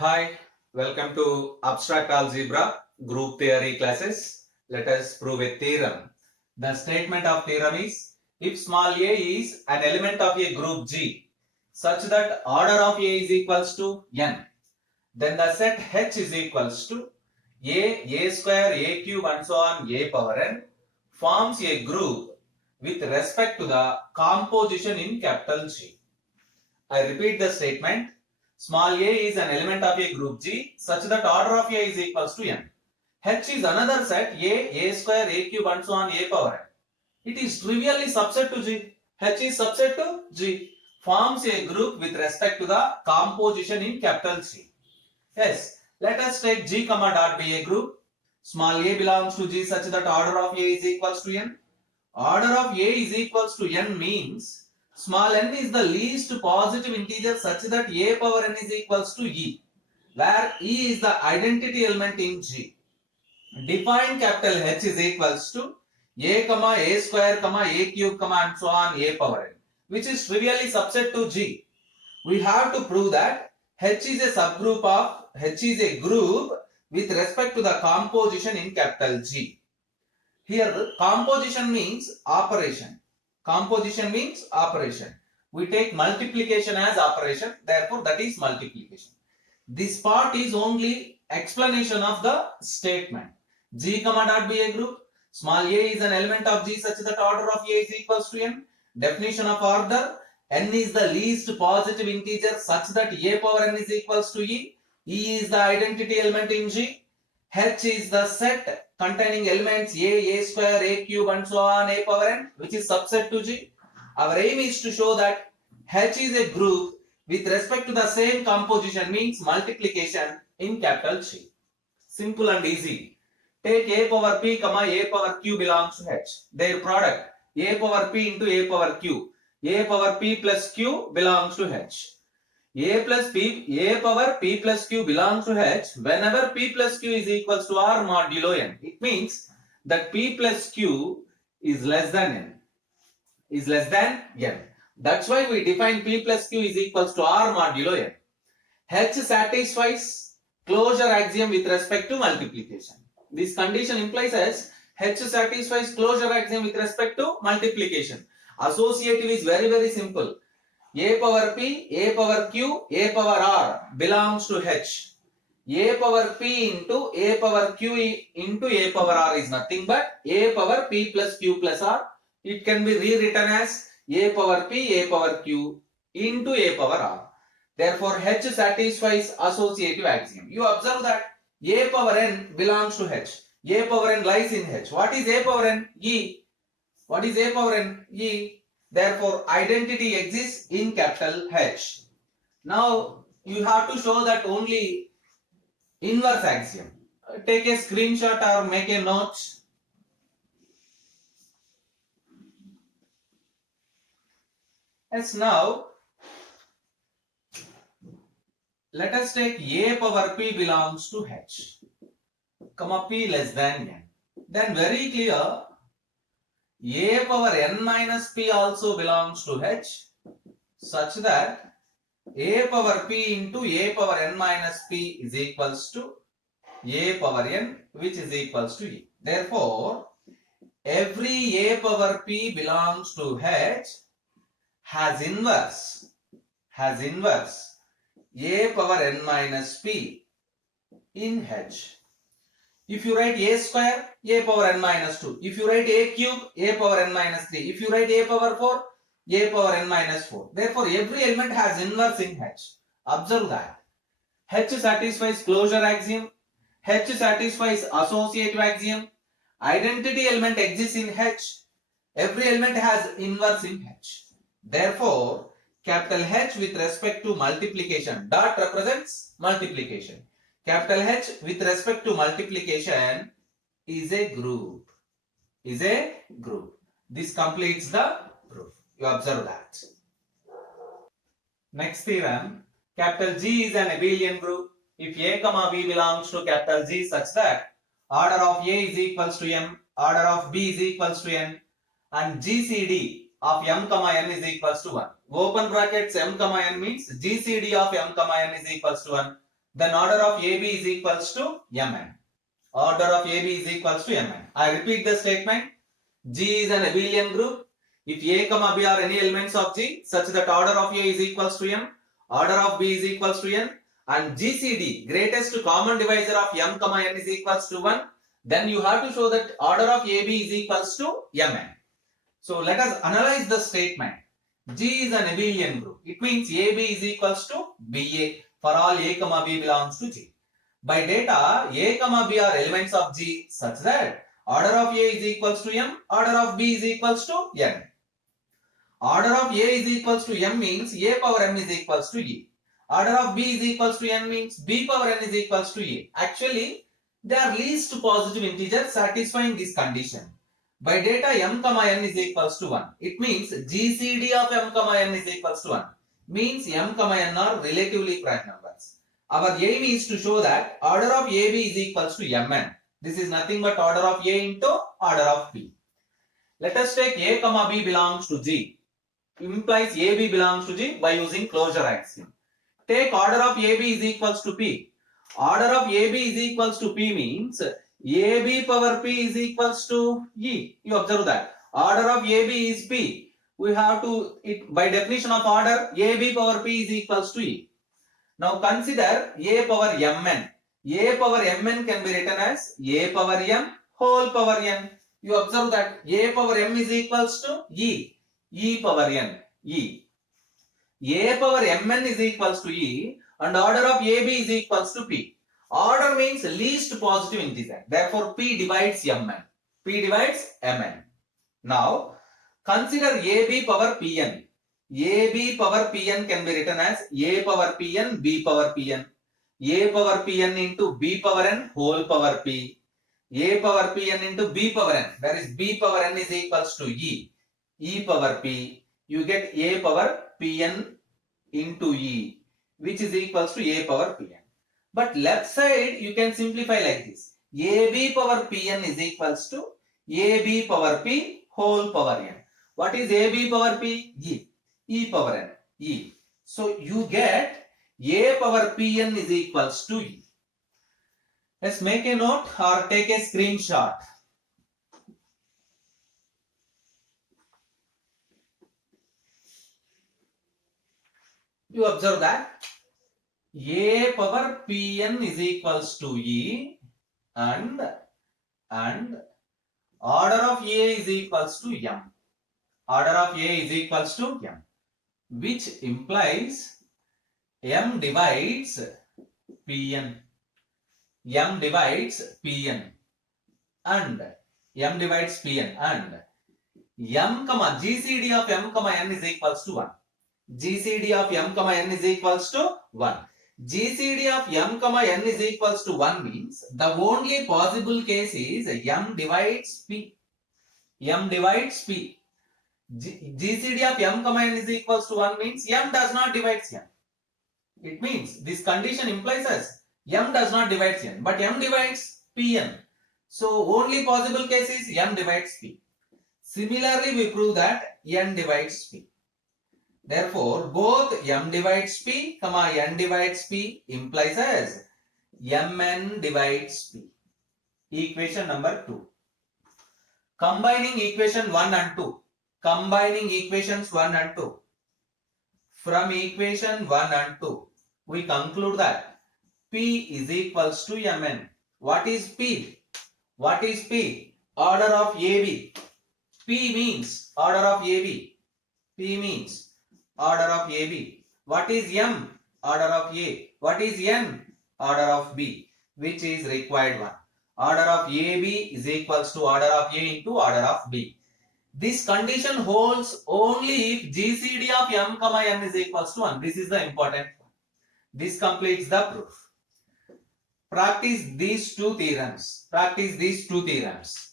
Hi, welcome to Abstract Algebra Group Theory classes. Let us prove a theorem. The statement of theorem is, if small a is an element of a group G such that order of A is equals to n, then the set H is equals to A square, A cube and so on A power n forms a group with respect to the composition in capital G. I repeat the statement. Small a is an element of a group G such that order of A is equals to n. H is another set A square, A cube and so on A power n. It is trivially subset to G. H is subset to G. Forms a group with respect to the composition in capital G. Yes, let us take G comma dot be a group. Small a belongs to G such that order of A is equals to n. Order of A is equals to n means small n is the least positive integer such that A power n is equals to E, where E is the identity element in G. Define capital H is equals to A comma A square comma A cube comma and so on A power n, which is trivially subset to G. We have to prove that H is a subgroup of H is a group with respect to the composition in capital G. Here composition means operation. Composition means operation. We take multiplication as operation, therefore that is multiplication. This part is only explanation of the statement. G comma dot be a group. Small a is an element of G such that order of A is equals to n. Definition of order. N is the least positive integer such that A power n is equals to E. E is the identity element in G. H is the set containing elements A square, A cube and so on A power n, which is subset to G. Our aim is to show that H is a group with respect to the same composition, means multiplication in capital G. Simple and easy. Take A power P comma A power Q belongs to H. Their product A power P into A power Q. A power P plus Q belongs to H. A power P plus Q belongs to H whenever P plus Q is equals to R modulo n. It means that P plus Q is less than n. Is less than n. That's why we define P plus Q is equals to R modulo n. H satisfies closure axiom with respect to multiplication. This condition implies as H satisfies closure axiom with respect to multiplication. Associative is very simple. A power P, A power Q, A power R belongs to H. A power P into A power Q into A power R is nothing but A power P plus Q plus R. It can be rewritten as A power P, A power Q into A power R. Therefore, H satisfies associative axiom. You observe that A power n belongs to H. A power n lies in H. What is A power n? E. What is A power n? E. Therefore, identity exists in capital H. Now, you have to show that only inverse axiom. Take a screenshot or make a note. Yes, now, let us take A power P belongs to H, comma P less than n. Then very clear, A power n minus P also belongs to H such that A power P into A power n minus P is equals to A power n, which is equals to E. Therefore, every A power P belongs to H has inverse A power n minus P in H. If you write A square, A power n minus 2. If you write A cube, A power n minus 3. If you write A power 4, A power n minus 4. Therefore, every element has inverse in H. Observe that. H satisfies closure axiom. H satisfies associative axiom. Identity element exists in H. Every element has inverse in H. Therefore, capital H with respect to multiplication. Dot represents multiplication. Capital H with respect to multiplication is a group. This completes the proof. You observe that. Next theorem. Capital G is an abelian group if A comma B belongs to capital G such that order of A is equals to M, order of B is equals to N, and GCD of M comma N is equals to 1. Open brackets M comma N means GCD of M comma N is equals to 1. then order of AB is equals to Mn. Order of AB is equals to Mn. I repeat the statement. G is an abelian group. If A, B are any elements of G such that order of A is equals to M, order of B is equals to N, and GCD, greatest common divisor of M, N is equals to 1, then you have to show that order of AB is equals to Mn. So let us analyze the statement. G is an abelian group. It means AB is equals to BA for all A, B belongs to G. By data, A, B are elements of G such that order of A is equals to M, order of B is equals to N. Order of A is equals to M means A power M is equals to E. Order of B is equals to N means B power N is equals to A. Actually, they are least positive integers satisfying this condition. By data M, N is equals to 1. It means GCD of M, N is equals to 1. Means M, N are relatively prime numbers. Our aim is to show that order of AB is equals to Mn. This is nothing but order of A into order of B. Let us take A, B belongs to G. Implies AB belongs to G by using closure axiom. Take order of AB is equals to P. Order of AB is equals to P means AB power P is equals to E. You observe that. Order of AB is P. We have to, by definition of order, AB power P is equals to E. Now consider A power Mn. A power Mn can be written as A power M whole power N. You observe that A power M is equals to E. E power N. E. A power Mn is equals to E and order of AB is equals to P. Order means least positive integer. Therefore, P divides Mn. P divides Mn. Now, consider AB power Pn. AB power Pn can be written as A power Pn, B power Pn. A power Pn into B power N whole power P. A power Pn into B power N. That is B power N is equals to E. E power P. You get A power Pn into E, which is equals to A power Pn. But left side you can simplify like this. AB power Pn is equals to AB power P whole power N. What is AB power P? E. E power N. E. So you get A power Pn is equals to E. Let's make a note or take a screenshot. You observe that A power Pn is equals to E and order of A is equals to M. Order of A is equals to M, which implies M divides Pn. M divides Pn and M divides Pn and M, GCD of M, N is equals to 1. GCD of M, N is equals to 1. GCD of M, N is equals to 1 means the only possible case is M divides P. M divides P. GCD of M, N is equals to 1 means M does not divide M. It means this condition implies us M does not divide N, but M divides Pn. So only possible case is M divides P. Similarly, we prove that N divides P. Therefore, both M divides P, N divides P implies as Mn divides P. Equation number 2. Combining equation 1 and 2. Combining equations 1 and 2. From equation 1 and 2, we conclude that P is equals to Mn. What is P? What is P? Order of AB. P means order of AB. P means order of AB. What is M? Order of A. What is N? Order of B, which is required one. Order of AB is equals to order of A into order of B. This condition holds only if GCD of M, N is equals to 1. This is the important one. This completes the proof. Practice these two theorems. Practice these two theorems.